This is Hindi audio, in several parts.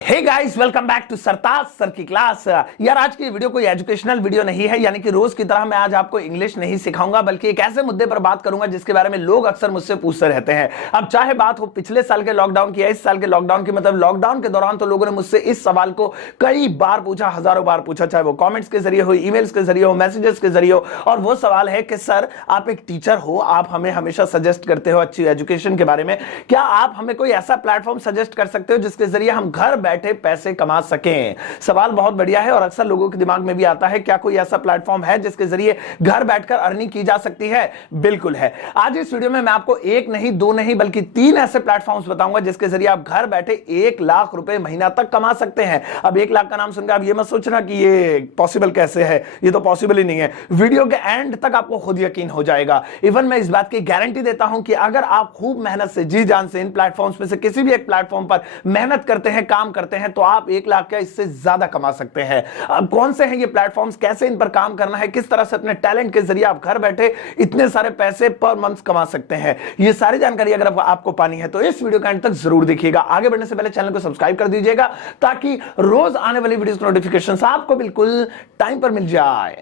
Hey guys, welcome back to Sartaj sir की क्लास। यार आज की वीडियो कोई एजुकेशनल वीडियो नहीं है, यानी कि रोज की तरह मैं आज आपको इंग्लिश नहीं सिखाऊंगा, बल्कि एक ऐसे मुद्दे पर बात करूंगा जिसके बारे में लोग अक्सर मुझसे पूछते रहते हैं। अब चाहे बात हो पिछले साल के लॉकडाउन की या इस साल के लॉकडाउन की, मतलब लॉकडाउन के दौरान तो लोगों ने मुझसे इस सवाल को कई बार पूछा, हजारों बार पूछा, चाहे वो कॉमेंट्स के जरिए हो, ईमेल्स के जरिए हो, मैसेजेस के जरिए हो। और वो सवाल है कि सर आप एक टीचर हो, आप हमें हमेशा सजेस्ट करते हो अच्छी एजुकेशन के बारे में, क्या आप हमें कोई ऐसा प्लेटफॉर्म सजेस्ट कर सकते हो जिसके जरिए हम घर बैठे पैसे कमा सकें। सवाल बहुत बढ़िया है और अक्सर लोगों के दिमाग में भी आता है, क्या कोई ऐसा प्लेटफॉर्म है जिसके जरिए घर बैठकर अर्निंग की जा सकती है? बिल्कुल है। आज इस वीडियो में मैं आपको एक नहीं, दो नहीं, बल्कि 3 ऐसे प्लेटफॉर्म्स बताऊंगा जिसके जरिए आप घर बैठे 1 लाख रुपए महीना तक कमा सकते हैं। अब 1 लाख का नाम सुनकर आप ये मत सोचना कि ये पॉसिबल कैसे है, ये तो पॉसिबल ही नहीं है। वीडियो के एंड तक आपको खुद यकीन हो जाएगा। इवन मैं इस बात की गारंटी देता हूं कि अगर आप खूब मेहनत से, जी जान से इन प्लेटफॉर्म्स में से किसी भी एक प्लेटफॉर्म पर मेहनत करते हैं, काम करते हैं, तो आप 1 लाख का इससे ज्यादा कमा सकते हैं। अब कौन से हैं ये प्लेटफॉर्म्स, कैसे इन पर काम करना है, किस तरह से अपने टैलेंट के जरिए आप घर बैठे इतने सारे पैसे पर मंथ कमा सकते हैं, ये सारी जानकारी अगर आपको पानी है तो इस वीडियो के एंड तक जरूर देखिएगा। आगे बढ़ने से पहले चैनल को सब्सक्राइब कर दीजिएगा ताकि रोज आने वाली वीडियोस के नोटिफिकेशन आपको बिल्कुल टाइम पर मिल जाए।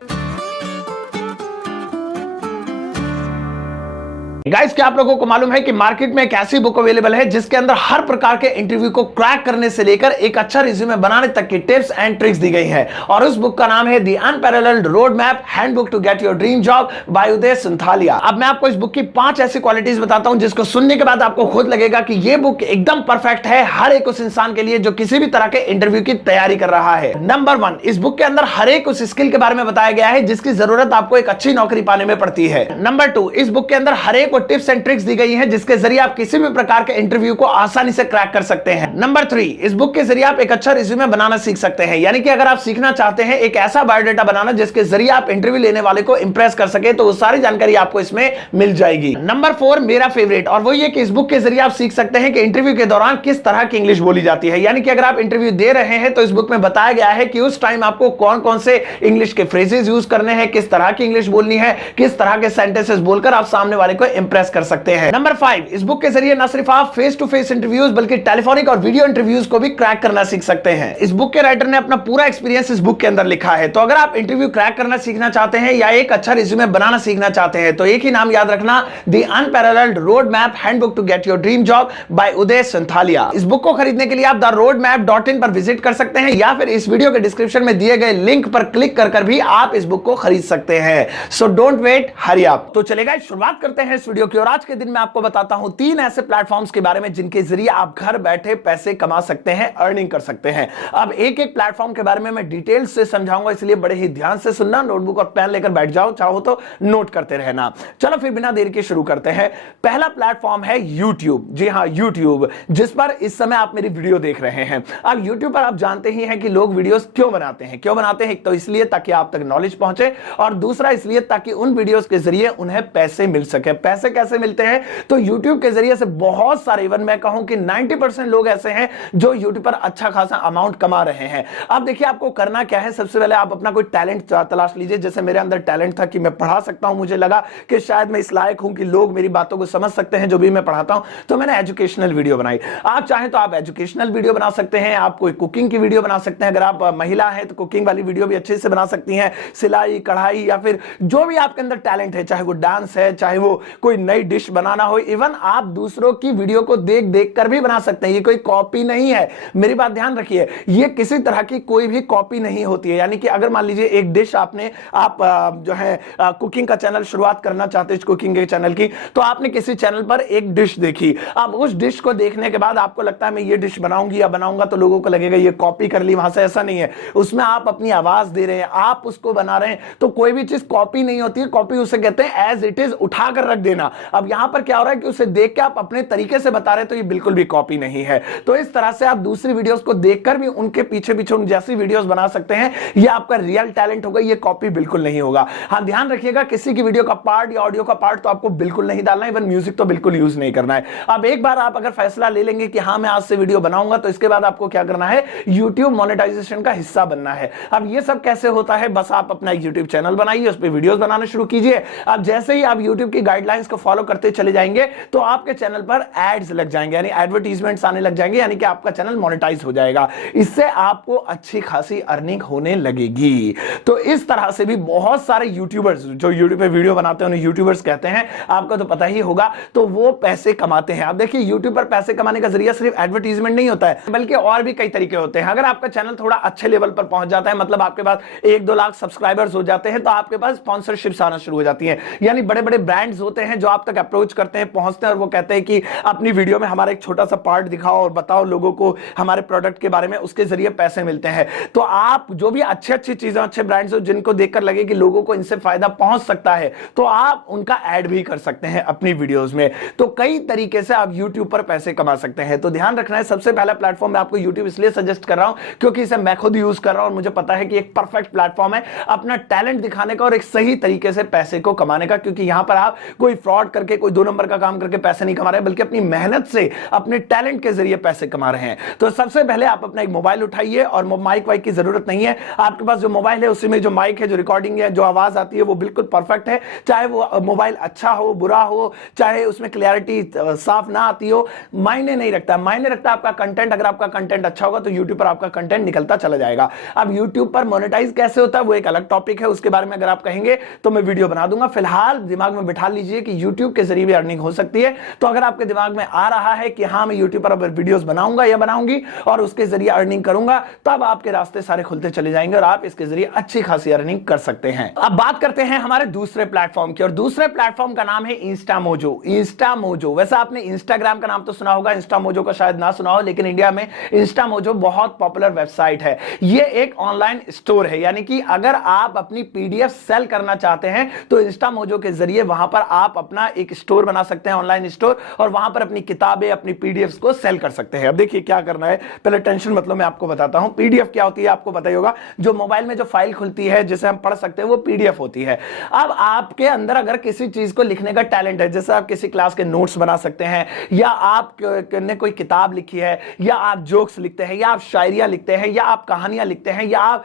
गाइस, क्या आप लोगों को मालूम है कि मार्केट में एक ऐसी बुक अवेलेबल है जिसके अंदर हर प्रकार के इंटरव्यू को क्रैक करने से लेकर एक अच्छा रिज्यूमे बनाने तक की टिप्स एंड ट्रिक्स दी गई हैं। और उस बुक का नाम है the unparalleled road map handbook to get your dream job by Uday Sinthalia. अब मैं आपको इस बुक की 5 ऐसी क्वालिटीज बताता हूं जिसको सुनने के बाद आपको खुद लगेगा कि यह बुक एकदम परफेक्ट है हर एक उस इंसान के लिए जो किसी भी तरह के इंटरव्यू की तैयारी कर रहा है। नंबर 1, इस बुक के अंदर हर एक उस स्किल के बारे में बताया गया है जिसकी जरूरत आपको एक अच्छी नौकरी पाने में पड़ती है। नंबर 2, इस बुक के अंदर हर एक टिप्स एंड ट्रिक्स दी गई हैं जिसके जरिए आप किसी भी प्रकार के इंटरव्यू को आसानी से क्रैक कर सकते हैं। नंबर 3, इस बुक के जरिए आप एक अच्छा रिज्यूमे बनाना सीख सकते हैं, यानी कि अगर आप सीखना चाहते हैं एक ऐसा बायोडाटा बनाना जिसके जरिए आप इंटरव्यू लेने वाले को इंप्रेस कर सके, तो वो सारी जानकारी आपको इसमें मिल जाएगी। नंबर 4, मेरा फेवरेट, और वो ये कि इस बुक के जरिए आप सीख सकते हैं कि इंटरव्यू के दौरान किस तरह की इंग्लिश बोली जाती है, यानी कि अगर आप इंटरव्यू दे रहे हैं तो इस बुक में बताया गया है कि उस टाइम आपको कौन कौन से इंग्लिश के फ्रेजेस यूज करने हैं, किस तरह की इंग्लिश बोलनी है, किस तरह के सेंटेंसेस बोलकर आप सामने वाले को इंप्रेस कर सकते हैं। नंबर 5, इस बुक के जरिए न सिर्फ आप फेस टू फेस इंटरव्यूज बल्कि टेलीफोनिक और वीडियो इंटरव्यूज को भी क्रैक करना सीख सकते हैं। इस बुक के राइटर ने अपना पूरा एक्सपीरियंस इस बुक के अंदर लिखा है। तो अगर आप इंटरव्यू क्रैक करना सीखना चाहते हैं या एक अच्छा रिज्यूमे बनाना सीखना चाहते हैं तो एक ही नाम याद रखना, the unparalleled road map handbook to get your dream job by Uday Sinthalia. इस बुक को खरीदने के लिए आप theroadmap.in पर विजिट कर सकते हैं या फिर इस वीडियो के डिस्क्रिप्शन में दिए गए लिंक पर क्लिक कर भी आप इस बुक को खरीद सकते हैं। So don't wait, hurry up. तो चलेगा, शुरुआत करते हैं इस वीडियो की। और आज के दिन मैं आपको बताता हूं 3 ऐसे प्लेटफॉर्म्स के बारे में जिनके जरिए आप घर बैठे पैसे कमा सकते हैं, अर्निंग कर सकते हैं। अब एक एक प्लेटफॉर्म के बारे में मैं डिटेल से समझाऊंगा, इसलिए बड़े ही ध्यान से सुनना, नोटबुक और पेन लेकर बैठ जाओ, चाहो तो नोट करते रहना। चलो फिर बिना देर के शुरू करते हैं। पहला प्लेटफॉर्म है यूट्यूब। जी हां, यूट्यूब, जिस पर इस समय आप मेरी वीडियो देख रहे हैं। अब यूट्यूब पर आप जानते ही हैं कि लोग वीडियोस क्यों बनाते हैं। क्यों बनाते हैं? तो इसलिए ताकि आप तक नॉलेज पहुंचे, और दूसरा इसलिए ताकि उन वीडियोस के जरिए उन्हें पैसे मिल सके। पैसे कैसे मिलते हैं? तो यूट्यूब के जरिए से बहुत सारे, इवन मैं कहूं कि 90% लोग ऐसे हैं जो यूट्यूब पर अच्छा खासा अमाउंट कमा रहे हैं। अब देखिए, आपको करना क्या है। सबसे पहले आप अपना कोई टैलेंट तलाश लीजिए। जैसे मेरे अंदर टैलेंट था कि मैं पढ़ा सकता हूं, मुझे लगा कि शायद मैं इस लायक हूं कि लोग मेरी बातों को समझ सकते हैं जो भी मैं पढ़ाता हूं, तो मैंने एजुकेशनल वीडियो बनाई। आप चाहें तो आप एजुकेशनल वीडियो बना सकते हैं, आप कोई कुकिंग की वीडियो बना सकते हैं। अगर आप महिला हैं तो कुकिंग वाली वीडियो भी अच्छे से बना सकती हैं, सिलाई कढ़ाई या फिर जो भी आपके अंदर टैलेंट है, चाहे वो डांस है, चाहे वो कोई नई डिश बनाना हो। इवन आप दूसरों की वीडियो को देख देख कर भी बना सकते हैं। ये कोई कॉपी नहीं है, मेरी बात ध्यान रखिए, ये किसी तरह की कोई भी कॉपी नहीं होती है। यानी कि अगर मान लीजिए एक डिश आप जो है कुकिंग का चैनल शुरुआत करना चाहते हैं, कुकिंग के चैनल की, तो आपने किसी चैनल पर एक डिश देखी। अब उस डिश को देखने के बाद आपको लगता है मैं ये डिश बनाऊंगी या बनाऊंगा, तो लोगों को लगेगा ये कॉपी कर ली वहां से। ऐसा नहीं है, उसमें आप अपनी आवाज दे रहे हैं, आप उसको बना रहे हैं। तो कोई भी चीज कॉपी नहीं होती है। कॉपी उसे कहते हैं एज इट इज उठाकर रख देना। अब यहां पर क्या हो रहा है कि उसे देख के आप अपने तरीके से बता रहे हैं, तो ये बिल्कुल भी कॉपी नहीं है। तो इस तरह से आप दूसरी वीडियोस को देखकर भी उनके पीछे पीछे उन जैसी वीडियोस बना सकते हैं। ये आपका रियल टैलेंट होगा, ये कॉपी बिल्कुल नहीं होगा। हाँ, ध्यान रखिएगा, किसी की वीडियो का पार्ट या ऑडियो का पार्ट तो आपको बिल्कुल नहीं डालना है, इवन म्यूजिक तो बिल्कुल यूज नहीं करना है। अब एक बार आप अगर फैसला ले लेंगे कि हाँ मैं आज से वीडियो बनाऊंगा, तो इसके बाद आपको क्या करना है, यूट्यूब मोनेटाइजेशन का हिस्सा बनना है। अब ये सब कैसे होता है? बस आप अपना यूट्यूब चैनल बनाइए, उस पर वीडियोस बनाना शुरू कीजिए। अब जैसे ही आप यूट्यूब की गाइडलाइंस गाइडलाइंस को फॉलो करते चले जाएंगे तो आपके चैनल पर एड्स लग जाएंगे, यानी एडवर्टीजमेंट्स आने लग जाएंगे, यानी कि आपका चैनल मोनेटाइज हो जाएगा। इससे आपको अच्छी खासी अर्निंग होने लगेगी। तो इस तरह से भी बहुत सारे यूट्यूबर्स जो यूट्यूब पे वीडियो बनाते हैं उन्हें यूट्यूबर्स कहते हैं, आपको तो पता ही होगा, तो वो पैसे कमाते हैं। अब देखिए यूट्यूब पर पैसे कमाने का जरिया सिर्फ एडवर्टीजमेंट नहीं होता है, बल्कि और भी कई तरीके होते हैं। अगर आपका चैनल थोड़ा अच्छे लेवल पर पहुंच जाता है, मतलब आपके पास 1-2 लाख सब्सक्राइबर्स हो जाते हैं, तो आपके पास स्पॉन्सरशिप्स आना शुरू हो जाती हैं। यानी बड़े बड़े ब्रांड्स होते हैं जो आप तक अप्रोच करते हैं, पहुंचते हैं और वो कहते हैं कि अपनी वीडियो में हमारा एक छोटा सा पार्ट दिखाओ और बताओ लोगों को हमारे प्रोडक्ट के बारे में, उसके जरिए पैसे मिलते हैं। तो आप जो भी अच्छी अच्छी चीजें, अच्छे ब्रांड्स हो जिनको देखकर लगे कि लोगों को इनसे फायदा पहुंच सकता है, तो आप उनका ऐड भी कर सकते हैं अपनी वीडियोस में। तो कई तरीके से आप YouTube पर पैसे कमा सकते हैं। तो ध्यान रखना है, सबसे पहला प्लेटफॉर्म मैं आपको YouTube इसलिए सजेस्ट कर रहा हूं क्योंकि इसे मैं खुद यूज कर रहा हूं और मुझे पता है कि एक परफेक्ट प्लेटफॉर्म है अपना टैलेंट दिखाने का और एक सही तरीके से पैसे को कमाने का, क्योंकि यहां पर आप कोई फ्रॉड करके, कोई 2 नंबर का काम करके पैसे नहीं कमा रहे, बल्कि अपनी मेहनत से, अपने टैलेंट के जरिए पैसे कमा रहे हैं। तो सबसे पहले आप अपना एक मोबाइल उठाइए, और माइक वाइक की जरूरत नहीं है, आपके पास जो मोबाइल है उसी में जो माइक है, जो रिकॉर्डिंग है, जो आवाज आती है वो बिल्कुल परफेक्ट है। चाहे वो मोबाइल अच्छा हो, बुरा हो, चाहे उसमें क्लैरिटी साफ ना आती हो, मायने नहीं रखता। मायने रखता है आपका कंटेंट। अगर आपका कंटेंट अच्छा होगा तो यूट्यूब पर आपका कंटेंट निकलता चला जाएगा। अब यूट्यूब पर मोनेटाइज कैसे होता है वो एक अलग टॉपिक है, उसके बारे में अगर आप कहेंगे तो मैं वीडियो बना दूंगा। फिलहाल दिमाग में बिठा लीजिए कि यूट्यूब के जरिए भी अर्निंग हो सकती है। तो अगर आपके दिमाग में आ रहा है कि हाँ मैं यूट्यूब पर अब वीडियोस बनाऊंगा या बनाऊंगी और उसके जरिए अर्निंग करूंगा, तब आपके रास्ते सारे खुलते चले जाएंगे और आप इसके जरिए अच्छी खासी अर्निंग कर सकते हैं। अब बात करते हैं हमारे दूसरे प्लेटफॉर्म की, और दूसरे प्लेटफॉर्म का नाम है इंस्टामोजो। इंस्टामोजो, वैसे आपने इंस्टाग्राम का नाम तो सुना होगा, इंस्टामोजो का शायद ना सुना हो, लेकिन इंडिया में इंस्टामोजो बहुत पॉपुलर वेबसाइट है। ये एक ऑनलाइन स्टोर है, यानी कि अगर आप अपनी पीडीएफ सेल करना चाहते हैं तो इंस्टामोजो के जरिए वहां पर आप अपना एक स्टोर बना सकते हैं, ऑनलाइन स्टोर, और वहां पर अपनी किताबें, अपनी पीडीएफ को सेल कर सकते हैं। अब देखिए क्या करना है, पहले टेंशन मतलब मैं आपको बताता हूं। पीडीएफ क्या होती है आपको पता ही होगा, जो मोबाइल में जो फाइल खुलती है जिसे हम पढ़ सकते हैं वो पीडीएफ होती है। अब आपके अंदर अगर किसी चीज को लिखने का टैलेंट है, जैसे आप किसी क्लास के नोट्स बना सकते हैं, या आपने कोई किताब लिखी है, या आप जोक्स लिखते हैं, या आप शायरियां लिखते हैं, या आप कहानियां लिखते हैं, या आप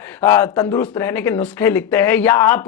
तंदुरुस्त रहने के नुस्खे लिखते हैं, या आप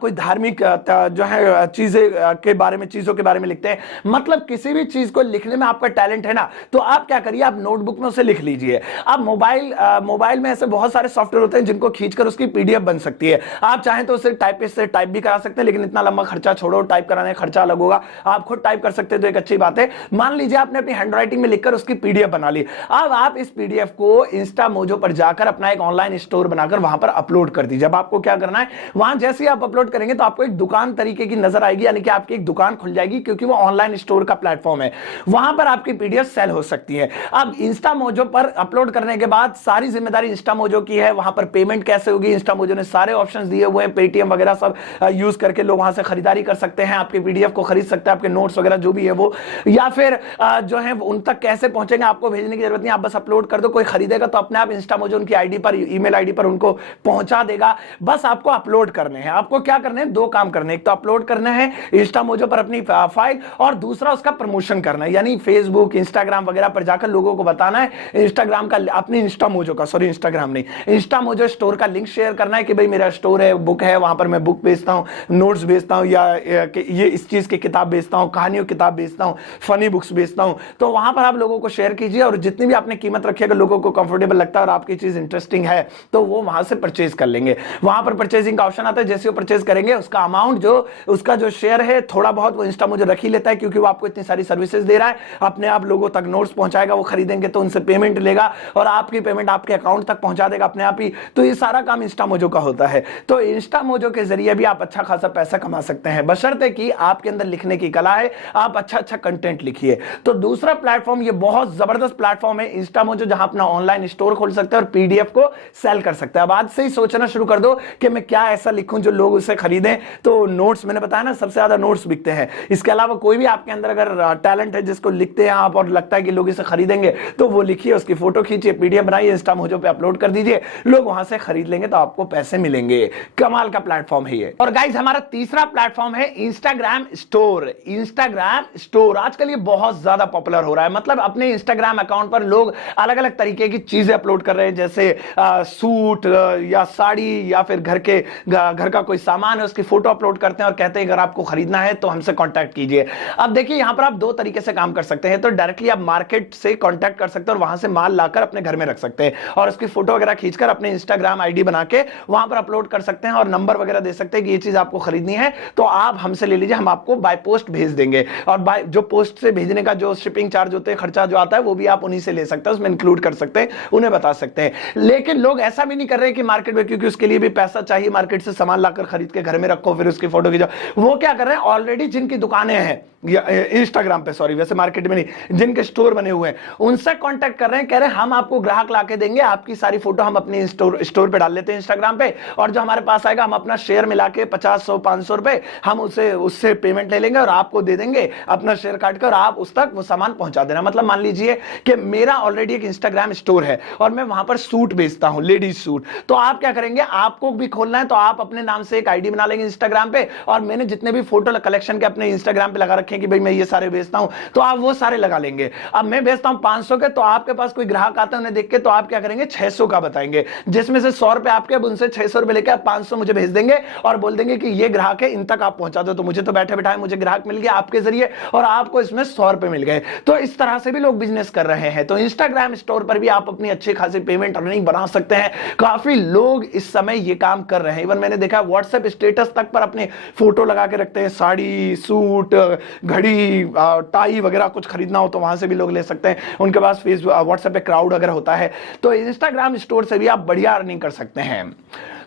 कोई धार्मिक जो है चीजों के बारे में लिखते हैं, मतलब किसी भी चीज को लिखने में आपका टैलेंट है ना, तो आप क्या करिए, आप नोटबुक में उसे लिख लीजिए। अब मोबाइल में ऐसे बहुत सारे सॉफ्टवेयर होते हैं जिनको खींचकर उसकी पीडीएफ बन सकती है। आप चाहें तो उसे टाइपिस्ट से टाइप भी करा सकते हैं, लेकिन इतना लंबा खर्चा छोड़ो, टाइप कराने का खर्चा अलग होगा, आप खुद टाइप कर सकते हैं तो एक अच्छी बात है। मान लीजिए आपने अपनी हैंडराइटिंग में लिखकर उसकी पीडीएफ बना ली। अब आप इस पीडीएफ को इंस्टामोजो पर जाकर अपना एक ऑनलाइन स्टोर बनाकर वहां पर अपलोड कर दीजिए। अब आपको क्या करना है, वहां जैसे ही आप अपलोड करेंगे तो आपको एक दुकान तरीके की नजर आएगी, यानी कि आपकी एक दुकान खुल जाएगी, क्योंकि वो ऑनलाइन स्टोर का प्लेटफॉर्म है, वहां पर आपकी पीडीएफ सेल हो सकती है। अब इंस्टामोजो पर अपलोड करने के बाद सारी जिम्मेदारी इंस्टामोजो की है। वहां पर पेमेंट कैसे होगी, इंस्टामोजो ने सारे ऑप्शंस दिए हुए हैं, पेटीएम वगैरह सब यूज करके लोग वहां से खरीदारी कर सकते हैं, आपके पीडीएफ को खरीद सकते हैं, आपके नोट्स वगैरह जो भी है वो, या फिर जो है उन तक कैसे पहुंचेंगे आपको भेजने की जरूरत नहीं, आप बस अपलोड कर दो। कोई खरीदेगा तो अपने आप इंस्टामोजो उनकी आईडी पर, ईमेल आईडी पर उनको पहुंचा देगा। बस आपको अपलोड करने हैं। आपको क्या करने हैं, 2 काम करने हैं। एक तो अपलोड करना है इंस्टामोजो पर अपनी फाइल, और दूसरा उसका प्रमोशन करना है, यानी फेसबुक, इंस्टाग्राम वगैरह पर जाकर लोगों को बताना है, इंस्टाग्राम का, अपनी इंस्टामोजो का, सॉरी इंस्टाग्राम नहीं, इंस्टामोजो स्टोर का लिंक शेयर करना है कि भाई मेरा स्टोर है, बुक है, वहां पर मैं बुक बेचता हूं, नोट्स बेचता हूं, या ये इस चीज की किताब बेचता हूं, कहानियों की किताब बेचता हूं, फनी बुक्स बेचता हूं। तो वहां पर आप लोगों को शेयर कीजिए, और जितनी भी आपने कीमत रखी है, अगर लोगों को कंफर्टेबल लगता है और आपकी चीज इंटरेस्टिंग है तो वो वहां से परचेज कर लेंगे। वहां पर परचेजिंग का ऑप्शन आता है, जैसे वो परचेज करेंगे उसका अमाउंट, जो उसका जो शेयर है थोड़ा बहुत वो इंस्टामोजो रख ही लेता है, क्योंकि वो आपको इतनी सारी सर्विसेज दे रहा है, अपने आप लोगों तक नोट्स पहुंचाएगा, वो खरीदेंगे तो उनसे पेमेंट लेगा और आपकी पेमेंट आपके अकाउंट तक पहुंचा देगा अपने आप ही। तो ये सारा काम इंस्टामोजो का होता है। तो इंस्टामोजो के जरिए भी आप अच्छा खासा पैसा कमा सकते हैं, बशर्ते कि आपके अंदर लिखने की कला है, आप अच्छा अच्छा कंटेंट लिखिए। तो दूसरा प्लेटफॉर्म, ये बहुत जबरदस्त प्लेटफॉर्म है इंस्टामोजो, जहां अपना ऑनलाइन स्टोर खोल सकते हैं और पीडीएफ को सेल कर सकते हैं। अब आज से ही सोचना शुरू कर दो कि मैं क्या ऐसा लिखूं जो लोग उसे खरीदें। तो नोट्स, मैंने बताया ना, सबसे ज्यादा नोट्स बिकते हैं। इसके अलावा कोई भी आपके अंदर अगर टैलेंट है जिसको लिखते हैं आप और लगता है कि लोग इसे खरीदेंगे, तो वो लिखिए, उसकी फोटो खींचिए, पीडीएफ बनाइए, इंस्टामोजो पे अपलोड कर दीजिए, लोग वहां से खरीद लेंगे तो आपको पैसे मिलेंगे। कमाल का प्लेटफॉर्म है ये। और गाइस, हमारा तीसरा प्लेटफॉर्म है इंस्टाग्राम स्टोर। इंस्टाग्राम स्टोर आजकल ये बहुत ज्यादा पॉपुलर हो रहा है। मतलब अपने इंस्टाग्राम अकाउंट पर लोग अलग अलग तरीके की चीजें अपलोड कर रहे हैं, जैसे सूट या साड़ी, या फिर घर का कोई सामान है उसकी फोटो अपलोड करते हैं और कहते हैं अगर आपको खरीदना है तो हमसे कांटेक्ट कीजिए। अब देखिए यहां पर आप दो तरीके से काम कर सकते हैं। तो डायरेक्टली आप मार्केट से कांटेक्ट कर सकते हैं और वहां से माल लाकर अपने घर में रख सकते हैं और उसकी फोटो वगैरह खींचकर अपने इंस्टाग्राम आईडी बना के वहां पर अपलोड कर सकते हैं और नंबर वगैरह दे सकते हैं कि ये चीज आपको खरीदनी है तो आप हमसे ले लीजिए, हम आपको बाय पोस्ट भेज देंगे। और बाय जो पोस्ट से भेजने का जो शिपिंग चार्ज होते हैं, खर्चा जो आता है, वो भी आप उन्हीं से ले सकते हैं, उसमें इंक्लूड कर सकते हैं, उन्हें बता सकते हैं। लेकिन लोग ऐसा भी नहीं कर रहे कि मार्केट में, क्योंकि उसके लिए भी पैसा चाहिए, मार्केट से सामान लाकर खरीद के घर में रखो फिर उसकी फोटो खींचो। वो क्या कर रहे हैं, ऑलरेडी जिनकी दुकानें हैं इंस्टाग्राम पे, सॉरी वैसे मार्केट में नहीं, जिनके स्टोर बने हुए हैं उनसे कांटेक्ट कर रहे हैं, कह रहे हैं हम आपको ग्राहक लाके देंगे, आपकी सारी फोटो हम अपनी स्टोर पे डाल लेते हैं इंस्टाग्राम पे, और जो हमारे पास आएगा हम अपना शेयर मिला के 50-100-500 रुपए हम उससे पेमेंट ले लेंगे और आपको दे देंगे अपना शेयर काट कर, आप उस तक वो सामान पहुंचा देना। मतलब मान लीजिए कि मेरा ऑलरेडी एक इंस्टाग्राम स्टोर है और मैं वहां पर सूट बेचता हूं, लेडीज सूट, तो आप क्या करेंगे, आपको भी खोलना है तो आप अपने नाम से एक आईडी बना लेंगे इंस्टाग्राम पे, और मैंने जितने भी फोटो कलेक्शन के अपने इंस्टाग्राम पे लगा रखे हैं कि भाई मैं ये सारे बेचता हूं, तो आप वो सारे लगा लेंगे। अब मैं बेचता हूं 500 के, तो आपके पास कोई ग्राहक आता है उन्हें देख के, तो आप क्या करेंगे 600 का बताएंगे, जिसमें से 100 रुपए आपके, अब उनसे 600 रुपए लेके आप 500 मुझे भेज देंगे और बोल देंगे कि ये ग्राहक है, इन तक आप पहुंचा दो। तो मुझे तो बैठे बैठाए मुझे ग्राहक मिल गया आपके जरिए और आपको इसमें 100 रुपए मिल गए। तो इस तरह से भी लोग बिजनेस कर रहे हैं। तो इंस्टाग्राम स्टोर पर भी आप अपनी अच्छी खासी पेमेंट अर्निंग बना सकते हैं। काफी लोग इस समय ये काम कर रहे हैं। इवन मैंने देखा व्हाट्सएप स्टेटस तक पर अपने फोटो लगा के रखते हैं, साड़ी, सूट, घड़ी, टाई वगैरह कुछ खरीदना हो तो वहां से भी लोग ले सकते हैं। उनके पास फेसबुक, व्हाट्सएप पे क्राउड अगर होता है तो इंस्टाग्राम स्टोर से भी आप बढ़िया अर्निंग कर सकते हैं।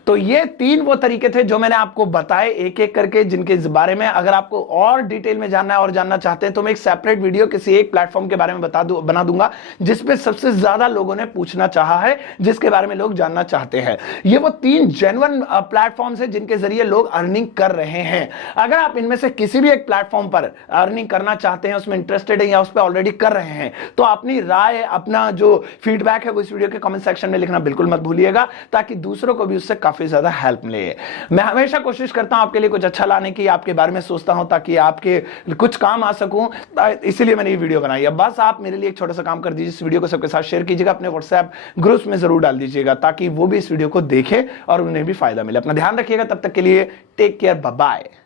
तो ये 3 वो तरीके थे जो मैंने आपको बताए एक एक करके, जिनके बारे में अगर आपको और डिटेल में जानना है और जानना चाहते हैं तो मैं एक सेपरेट वीडियो किसी एक प्लेटफॉर्म के बारे में बना दूंगा जिसपे सबसे ज्यादा लोगों ने पूछना चाहा है, जिसके बारे में लोग जानना चाहते हैं। ये वो 3 जेन्युइन प्लेटफॉर्म्स हैं जिनके जरिए लोग अर्निंग कर रहे हैं। अगर आप इनमें से किसी भी एक प्लेटफॉर्म पर अर्निंग करना चाहते हैं, उसमें इंटरेस्टेड है या उस पर ऑलरेडी कर रहे हैं, तो अपनी राय, अपना जो फीडबैक है वो इस वीडियो के कमेंट सेक्शन में लिखना बिल्कुल मत भूलिएगा, ताकि दूसरों को भी उससे काफी ज्यादा हेल्प मिले। मैं हमेशा कोशिश करता हूं आपके लिए कुछ अच्छा लाने की, आपके बारे में सोचता हूं ताकि आपके कुछ काम आ सकूं, इसीलिए मैंने ये वीडियो बनाई है। बस आप मेरे लिए एक छोटा सा काम कर दीजिए, इस वीडियो को सबके साथ शेयर कीजिएगा, अपने व्हाट्सएप ग्रुप्स में जरूर डाल दीजिएगा ताकि वो भी इस वीडियो को देखें और उन्हें भी फायदा मिले। अपना ध्यान रखिएगा, तब तक के लिए टेक केयर, बाय बाय।